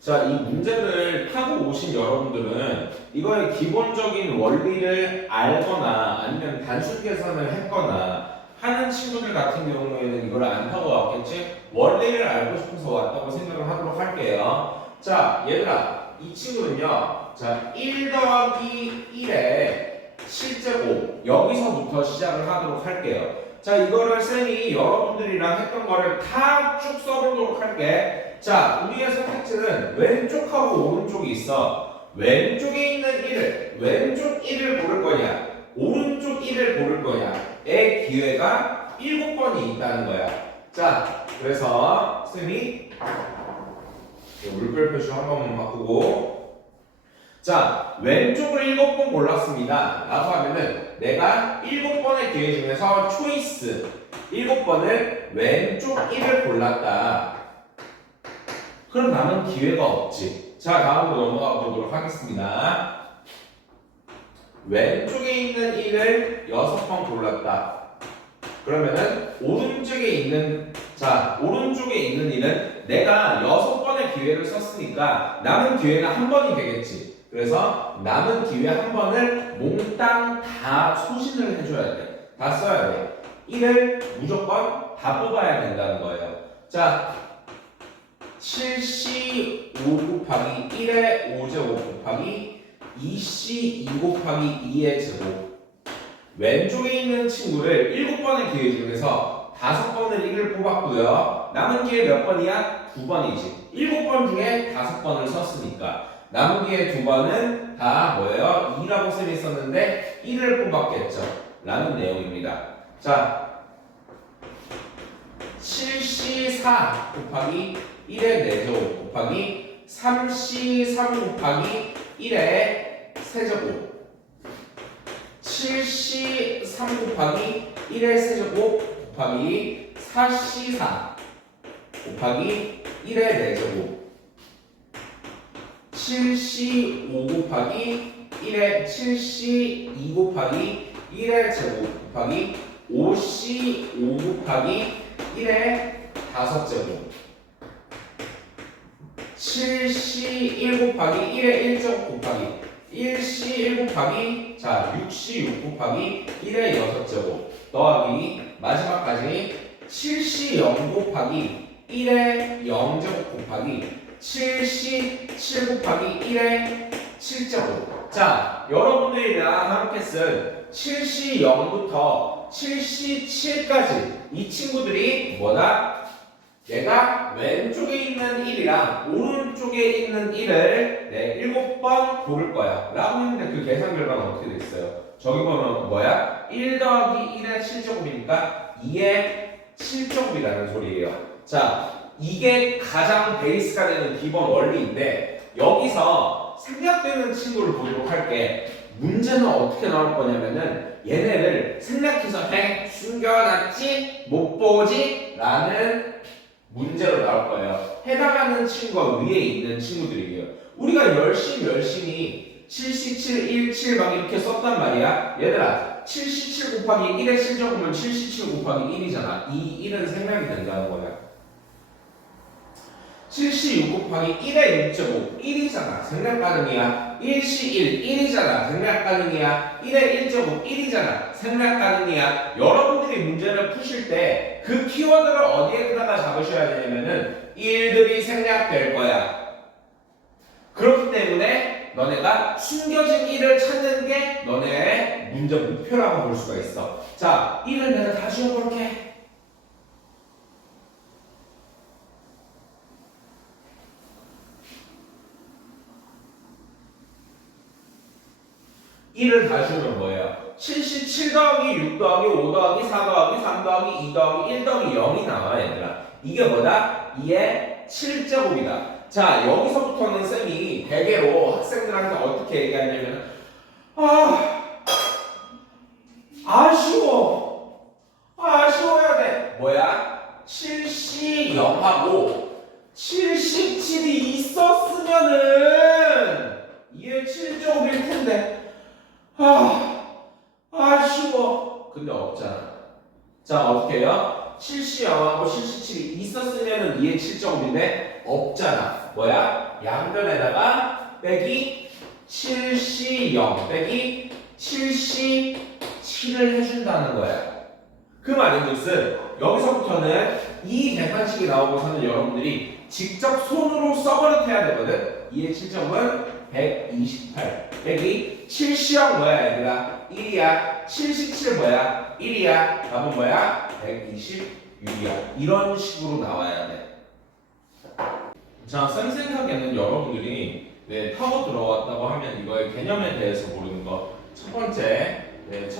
자, 이 문제를 타고 오신 여러분들은 이거의 기본적인 원리를 알거나 아니면 단순 계산을 했거나 하는 친구들 같은 경우에는 이걸 안 타고 왔겠지? 원리를 알고 싶어서 왔다고 생각을 하도록 할게요. 자, 얘들아, 이 친구는요, 자, 1 더하기 1의 7제곱, 여기서부터 시작을 하도록 할게요. 자, 이거를 쌤이 여러분들이랑 했던 거를 다 쭉 써보도록 할게. 자, 우리의 선택지는 왼쪽하고 오른쪽이 있어. 왼쪽에 있는 1을, 왼쪽 1을 고를 거냐, 오른쪽 1을 고를 거냐의 기회가 7번이 있다는 거야. 자, 그래서 쌤이 물결 표시 한 번만 바꾸고, 자, 왼쪽을 7번 골랐습니다 라고 하면은 내가 7번의 기회 중에서 초이스 7번을 왼쪽 1을 골랐다. 그럼 나는 기회가 없지. 자, 다음으로 넘어가 보도록 하겠습니다. 왼쪽에 있는 1을 6번 골랐다. 그러면은 오른쪽에 있는 1은 내가 6번의 기회를 썼으니까 남은 기회가 한 번이 되겠지. 그래서 남은 기회 한 번을 몽땅 다 소진을 해줘야 돼. 다 써야 돼. 1을 무조건 다 뽑아야 된다는 거예요. 자, 7C 5 곱하기 1의 5제곱 곱하기 2C 2 곱하기 2의 제곱. 왼쪽에 있는 친구를 7번의 기회 중에서 5번을 1을 뽑았고요. 남은 기회 몇 번이야? 2번이지. 7번 중에 5번을 썼으니까 남은 기회 2번은 다 뭐예요? 2라고 쌤이 썼는데 1을 뽑았겠죠. 라는 내용입니다. 자, 7C4 곱하기 1의 4제곱 곱하기 3C3 곱하기 1의 세제곱 7C3 곱하기 1의 세제곱 곱하기 4C4 곱하기 1의 4제곱 7C5 곱하기 1의 7C2 곱하기 1의 제곱 곱하기 5C5 곱하기 1의 5제곱 7C1 곱하기 1의 1제곱 곱하기 1C1 곱하기 자 6C6 곱하기 1의 6제곱 더하기 마지막까지 7C0 곱하기 1의 0제곱 곱하기 7C7 곱하기 1의 7제곱. 자, 여러분들이랑 함께 쓴 7C0부터 7C7까지 이 친구들이 뭐다? 얘가 왼쪽에 있는 1이랑 오른쪽에 있는 1을 7번 고를 거야 라고 했는데 그 계산 결과는 어떻게 됐어요? 저기 보면 뭐야? 1 더하기 1의 7제곱이니까 2의 7제곱이라는 소리예요. 자, 이게 가장 베이스가 되는 기본 원리인데 여기서 생략되는 친구를 보도록 할게. 문제는 어떻게 나올 거냐면은 얘네를 생략해서 숨겨놨지 못 보지 라는 문제로 나올 거예요. 해당하는 친구가 위에 있는 친구들이에요. 우리가 열심히 7C7, 1, 7 막 이렇게 썼단 말이야. 얘들아 7C7 곱하기 1의 실적이면 7C7 곱하기 1이잖아. 이 1은 생략이 된다는 거야. 7C6 곱하기 1의 6제곱 1이잖아. 생략 가능이야. 1C1 1이잖아. 생략 가능이야. 1의 1제곱 1이잖아. 생략 가능이야. 여러분들이 문제를 푸실 때 그 키워드를 어디에다가 잡으셔야 되냐면은 1들이 생략될 거야. 그렇기 때문에 너네가 숨겨진 1을 찾는 게 너네의 문제 목표라고 볼 수가 있어. 자, 1을 내가 다 지워볼게. (1을) 다 주면 뭐예요? 77 더하기 6 더하기 5 더하기 4 더하기 3 더하기 2 더하기 1 더하기 0이 나와 얘들아. 이게 뭐다? 2의 7제곱이다. 자, 여기서부터는 쌤이 대개로 학생들한테 어떻게 얘기하냐면 아쉬워야 돼. 뭐야? 7C0하고 77이 있었으면은 2의 7제곱일 텐데 아쉬워. 근데 없잖아. 자, 어떻게 해요? 7C0하고 7C7이 있었으면은 2의 7제곱인데 없잖아. 뭐야? 양변에다가 빼기 7C0 빼기 7C7을 해준다는 거야. 그 말인즉슨 여기서부터는 이 계산식이 나오고서는 여러분들이 직접 손으로 써버릇해야 되거든. 2의 7점은 128 빼기 7C0 뭐야 얘들아? 1이야. 7C7 뭐야? 1이야. 답은 뭐야? 126이야. 이런 식으로 나와야 돼. 자, 쌤 생각에는 여러분들이 타고 들어왔다고 하면 이거의 개념에 대해서 모르는 거 첫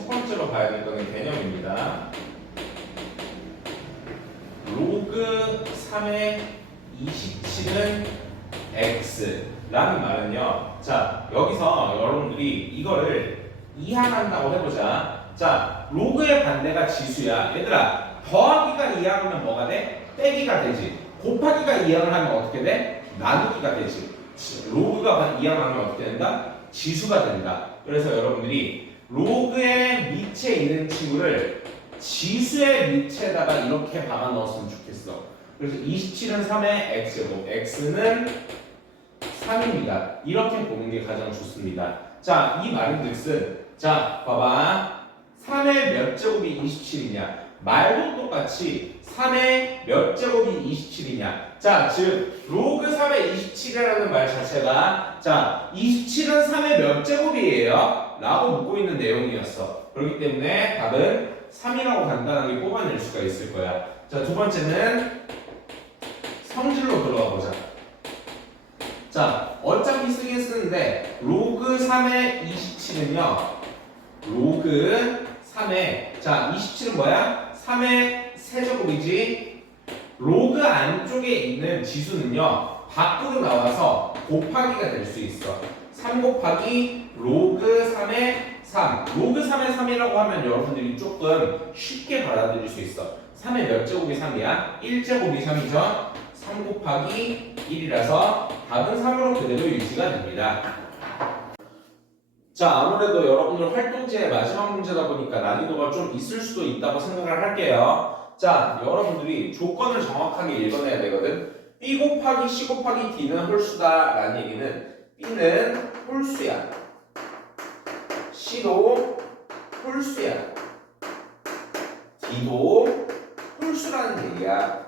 번째로 봐야 될 거는 개념입니다. 로그 3의 27은 x라는 말은요. 자, 여기서 여러분들이 이거를 이항한다고 해보자. 자, 로그의 반대가 지수야. 얘들아, 더하기가 이항하면 뭐가 돼? 빼기가 되지. 곱하기가 이항을 하면 어떻게 돼? 나누기가 되지. 로그가 이항하면 어떻게 된다? 지수가 된다. 그래서 여러분들이 로그의 밑에 있는 친구를 지수의 밑에다가 이렇게 박아 넣었으면 좋겠어. 그래서 27은 3의 x제곱, x는 3입니다. 이렇게 보는 게 가장 좋습니다. 자, 이 말인즉슨 자, 봐봐. 3의 몇 제곱이 27이냐? 말도 똑같이 3의 몇 제곱이 27이냐? 자, 즉 로그 3의 27이라는 말 자체가 자 27은 3의 몇 제곱이에요? 라고 묻고 있는 내용이었어. 그렇기 때문에 답은 3이라고 간단하게 뽑아낼 수가 있을 거야. 자, 두 번째는 성질로 들어가 보자. 자, 어차피 쓰긴 쓰는데 로그 3의 27은요. 로그 3의 자 27은 뭐야? 3의 세제곱이지. 로그 안쪽에 있는 지수는요. 밖으로 나와서 곱하기가 될 수 있어. 3 곱하기 로그 3의 3. 로그 3의 3이라고 하면 여러분들이 조금 쉽게 받아들일 수 있어. 3의 몇 제곱이 3이야? 1제곱이 3이죠. 3 곱하기 1이라서 답은 3으로 그대로 유지가 됩니다. 자, 아무래도 여러분들 활동지의 마지막 문제다 보니까 난이도가 좀 있을 수도 있다고 생각을 할게요. 자, 여러분들이 조건을 정확하게 읽어내야 되거든. B 곱하기 C 곱하기 D는 홀수다 라는 얘기는 B는 홀수야. C도 홀수야. D도 홀수라는 얘기야.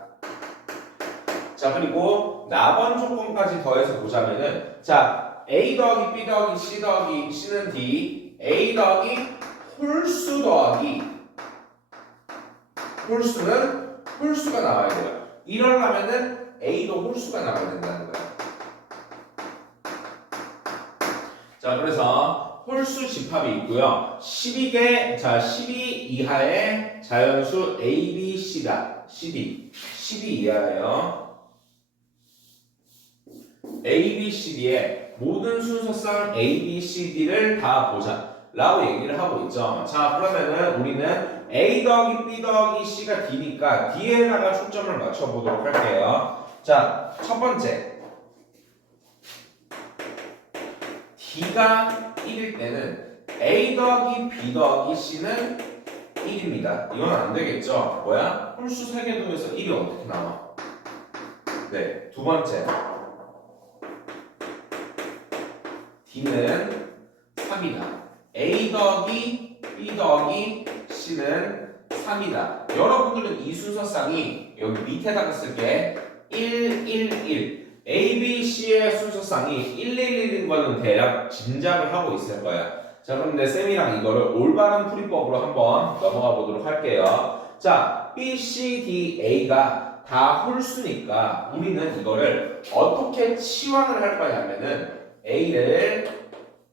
자, 그리고 나번 조건까지 더해서 보자면은 자 A 더하기 B 더하기 C 더하기 C는 D A 더하기 홀수 더하기 홀수는 홀수가 나와야 돼요. 이러려면은 A도 홀수가 나와야 된다는 거야. 자, 그래서 홀수 집합이 있고요. 12개, 자, 12 이하의 자연수 A, B, C다. 12 이하예요. A, B, C, D의 모든 순서상 A, B, C, D를 다 보자 라고 얘기를 하고 있죠. 자, 그러면은 우리는 A 더하기 B 더하기 C가 D니까 D에다가 초점을 맞춰보도록 할게요. 자, 첫 번째 D가 1일 때는 A 더하기 B 더하기 C는 1입니다. 이건 안 되겠죠? 뭐야? 홀수 3개 중에서 1이 어떻게 나와? 네, 두 번째 D는 3이다. A 더하기 B 더하기 C는 3이다. 여러분들은 이 순서상이 여기 밑에다가 쓸게 1, 1, 1 A, B, C의 순서상이 1, 1, 1인 거는 대략 짐작을 하고 있을 거야. 자, 그런데 쌤이랑 이거를 올바른 풀이법으로 한번 넘어가 보도록 할게요. 자, B, C, D, A가 다 홀수니까 우리는 이거를 어떻게 치환을 할 거냐면은 A를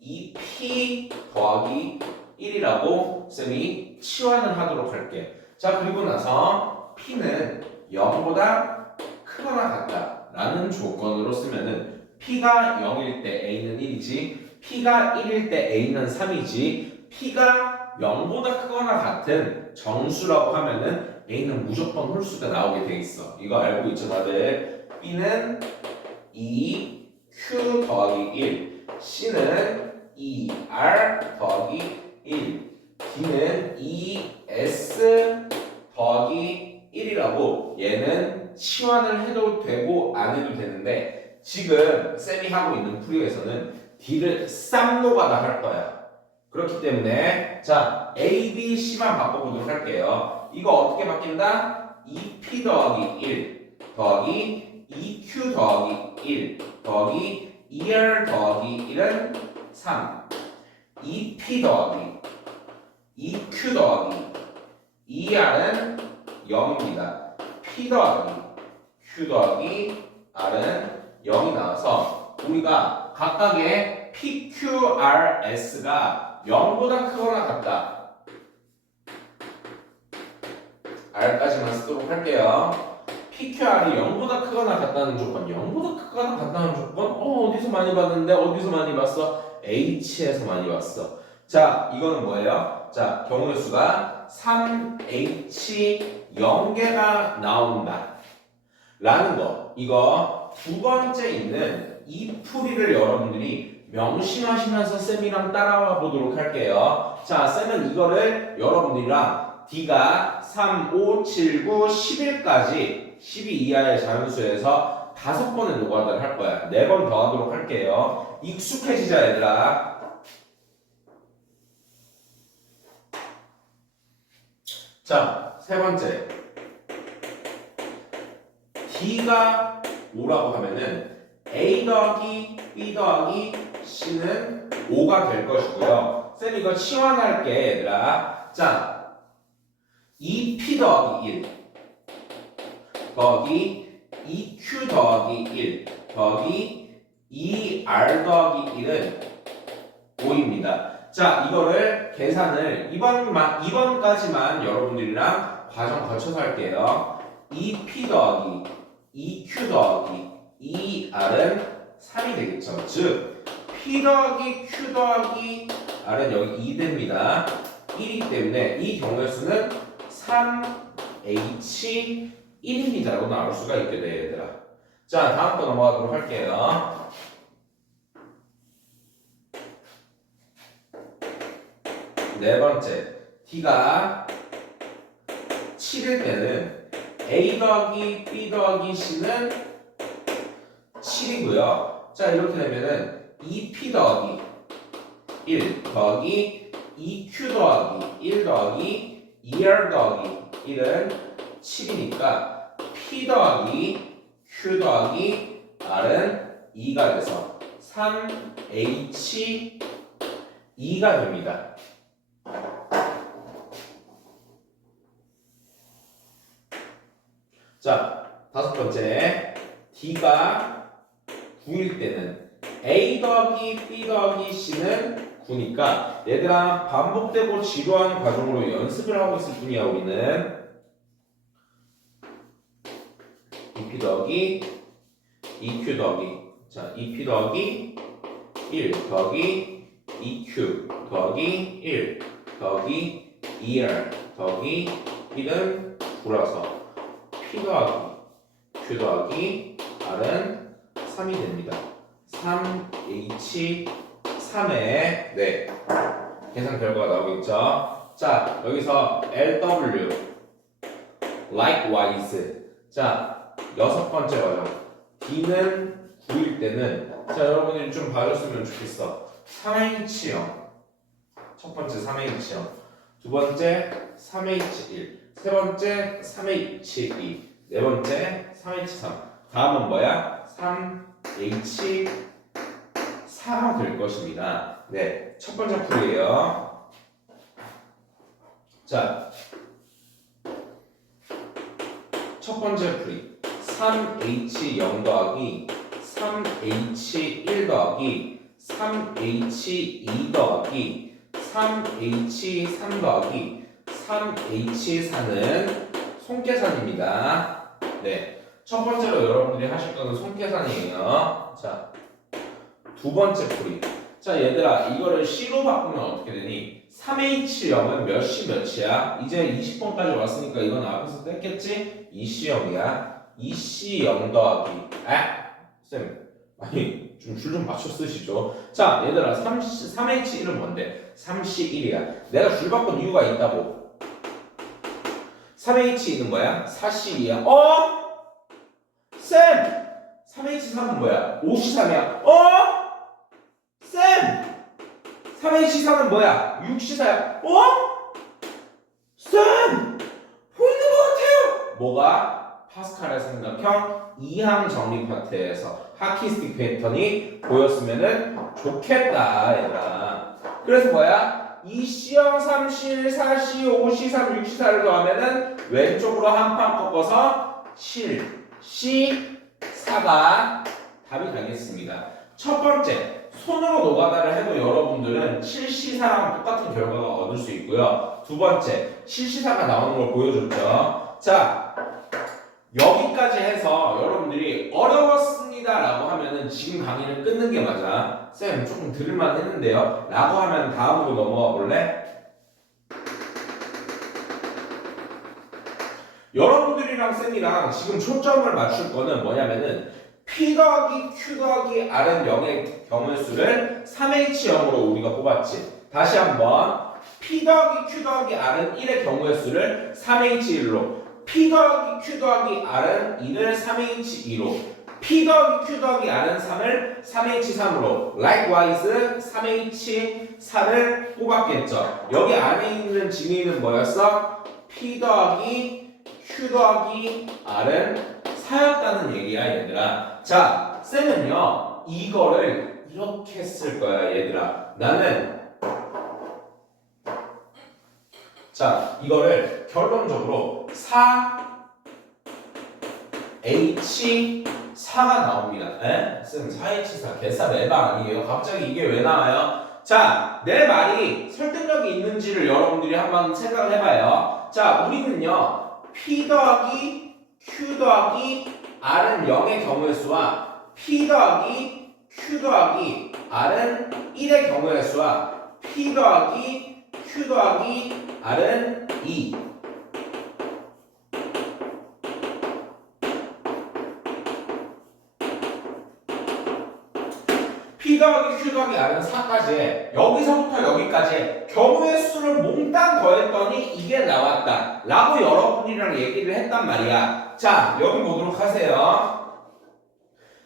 2P 더하기 1이라고 쌤이 치환을 하도록 할게. 자, 그리고 나서 P는 0보다 크거나 같다 라는 조건으로 쓰면은 P가 0일 때 A는 1이지 P가 1일 때 A는 3이지 P가 0보다 크거나 같은 정수라고 하면은 A는 무조건 홀수가 나오게 돼 있어. 이거 알고 있죠 다들? B는 2Q 더하기 1 C는 2R 더하기 1 D는 2S 더하기 1이라고 얘는 치환을 해도 되고 안 해도 되는데 지금 쌤이 하고 있는 풀이에서는 D를 쌍노가다 할 거야. 그렇기 때문에 자 A, B, C만 바꿔보도록 할게요. 이거 어떻게 바뀐다? 2P 더하기 1 더하기 2Q 더하기 1 더하기 2R 더하기 1은 3 2P 더하기 2Q 더하기 2R은 0입니다. P 더하기 Q 더하기 R은 0이 나와서 우리가 각각의 PQRS가 0보다 크거나 같다. R까지만 쓰도록 할게요. PQR이 0보다 크거나 같다는 조건, 0보다 크거나 같다는 조건? 어디서 많이 봤는데? 어디서 많이 봤어? H에서 많이 봤어. 자, 이거는 뭐예요? 자, 경우의 수가 3H 0개가 나온다 라는 거. 이거 두 번째 있는 이 풀이를 여러분들이 명심하시면서 쌤이랑 따라와 보도록 할게요. 자, 쌤은 이거를 여러분들이랑 D가 3, 5, 7, 9, 11까지 12 이하의 자연수에서 5번의 노가다를 할 거야. 4번 더 하도록 할게요. 익숙해지자 얘들아. 자, 세 번째 D가 5라고 하면은 A 더하기 B 더하기 C는 5가 될 것이고요. 쌤 이거 치환할게 얘들아. 자 2P 더하기 1 더하기 2Q 더하기 1 더하기 2R 더하기 1은 5입니다. 자 이거를 계산을 이번까지만 여러분들이랑 과정 거쳐서 할게요. 2P 더하기 2Q 더하기 2R은 3이 되겠죠. 즉 P 더하기 Q 더하기 R은 여기 2 됩니다. 1이기 때문에 이 경우의 수는 3H1입니다 라고 나올 수가 있게 돼요 얘들아. 자 다음 거 넘어가도록 할게요. 네 번째 D가 7일 때는 A 더하기 B 더하기 C는 7이고요. 자 이렇게 되면은 2P 더하기 1 더하기 2Q 더하기 1 더하기 2R 더하기 1은 7이니까 P 더하기 Q 더하기 R은 2가 돼서 3H2가 됩니다. 자, 다섯 번째 D가 9일 때는 A 더하기 B 더하기 C는 9니까 얘들아 반복되고 지루한 과정으로 연습을 하고 있을 뿐이야. 우리는 2P 더하기 2Q 더하기 자 2P 더하기 1 더하기 2Q 더하기 1 더하기 2R 더하기 1은 9라서 P 더하기 Q 더하기 R은 3이 됩니다. 3H3의 네 계산 결과가 나오겠죠. 자 여기서 LW likewise 자 여섯 번째 과정 D는 9일 때는 자 여러분들이 좀 봐줬으면 좋겠어. 3H0 첫 번째 3H0 두 번째 3H1 세 번째 3H2 네 번째 3H3 다음은 뭐야? 3H4가 될 것입니다. 네, 첫 번째 풀이에요. 자, 첫 번째 풀이 3H0 더하기 3H1 더하기 3H2 더하기 3H3 더하기 3H4는 손계산입니다. 네, 첫 번째로 여러분들이 하실 거는 손계산이에요. 자, 두 번째 풀이. 자, 얘들아, 이거를 C로 바꾸면 어떻게 되니? 3H0은 몇 시 몇이야? 이제 20번까지 왔으니까 이건 앞에서 뗐겠지? 2C0이야. 2C0 더하기. 쌤, 아니, 좀 줄 좀 맞춰 쓰시죠. 자, 얘들아, 3H1은 뭔데? 3C1이야. 내가 줄 바꾼 이유가 있다고. 3H2는 뭐야? 4C2야. 쌤! 3H3은 뭐야? 5C3이야. 쌤! 3H4는 뭐야? 6C4야. 쌤! 보이는 것 같아요! 뭐가? 파스칼의 삼각형 이항 정리 파트에서 하키스틱 패턴이 보였으면은 좋겠다, 얘들아. 그래서 뭐야? 2C0, 3C1, 4C, 5C3, 6C4를 더하면은 왼쪽으로 한 판 꺾어서 7, C4가 답이 되겠습니다. 첫 번째, 손으로 노가다를 해도 여러분들은 7C4랑 똑같은 결과가 얻을 수 있고요. 두 번째, 7C4가 나오는 걸 보여줬죠. 자, 여기까지 해서 여러분들이 어려웠습니다 라고 하면은 지금 강의를 끊는 게 맞아. 쌤 조금 들을만 했는데요 라고 하면 다음으로 넘어가 볼래? 여러분들이랑 쌤이랑 지금 초점을 맞출 거는 뭐냐면은 P 더하기 Q 더하기 R은 0의 경우수를 3H0으로 우리가 뽑았지. 다시 한번 P 더하기 Q 더하기 R은 1의 경우의 수를 3H1로 P 더하기 Q 더하기 R은 2를 3H2로 P 더하기 Q 더하기 R은 3을 3H3으로 likewise 3H4를 뽑았겠죠. 여기 안에 있는 징의는 뭐였어? P 더하기 Q 더하기 R은 4였다는 얘기야 얘들아. 자, 쌤은요 이거를 이렇게 쓸 거야 얘들아. 나는 자 이거를 결론적으로 4H4가 나옵니다. 에? 쌤 4H4 개쌉 에바 아니에요? 갑자기 이게 왜 나와요? 자, 내 말이 설득력이 있는지를 여러분들이 한번 생각을 해봐요. 자, 우리는요 P 더하기 Q 더하기 R은 0의 경우의 수와 P 더하기 Q 더하기 R은 1의 경우의 수와 P 더하기 Q 더하기 R은 2 P 더하기 Q 더하기 R은 4까지 여기서부터 여기까지 경우의 수를 몽땅 더했더니 이게 나왔다 라고 여러분이랑 얘기를 했단 말이야. 자 여기 보도록 하세요.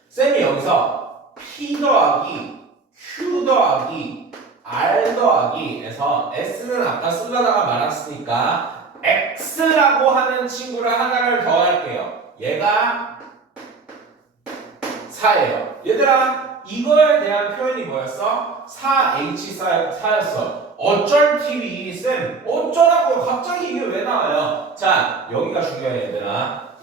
쌤이 여기서 P 더하기 Q 더하기 R 더하기 에서 S는 아까 쓰려다가 말았으니까 X라고 하는 친구를 하나를 더 할게요. 얘가 4예요. 얘들아 이거에 대한 표현이 뭐였어? 4H4였어. 어쩔 TV 쌤 어쩌라고 갑자기 이게 왜 나와요? 자 여기가 중요해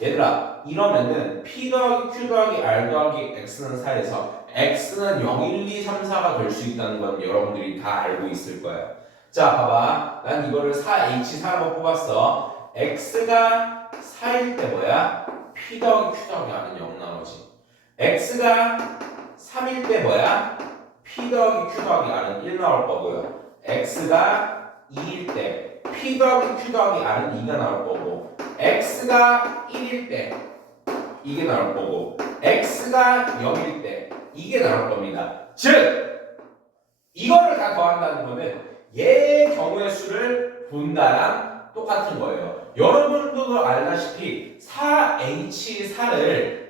얘들아 이러면은 P 더하기 Q 더하기 R 더하기 X는 4에서 X는 0, 1, 2, 3, 4가 될 수 있다는 건 여러분들이 다 알고 있을 거야. 자 봐봐 난 이거를 4H4라고 뽑았어. X가 4일 때 뭐야? P 더하기 Q 더하기 R은 0 나오지. X가 3일 때 뭐야? P 더하기 Q 더하기 R은 1 나올 거고요. X가 2일 때 P 더하기 Q 더하기 R은 2가 나올 거고 X가 1일 때 이게 나올 거고 X가 0일 때 이게 나올 겁니다. 즉 이거를 다 더한다는 거는 얘의 경우의 수를 본다랑 똑같은 거예요. 여러분들도 알다시피 4H4를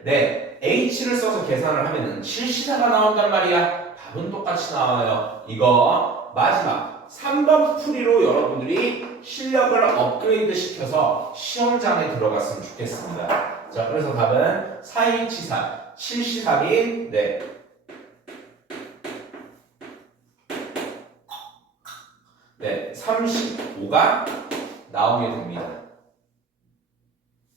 H를 써서 계산을 하면은 7C4가 나온단 말이야. 답은 똑같이 나와요. 이거 마지막 3번 풀이로 여러분들이 실력을 업그레이드 시켜서 시험장에 들어갔으면 좋겠습니다. 자, 그래서 답은 4H4, 7C3인 35가 나오게 됩니다.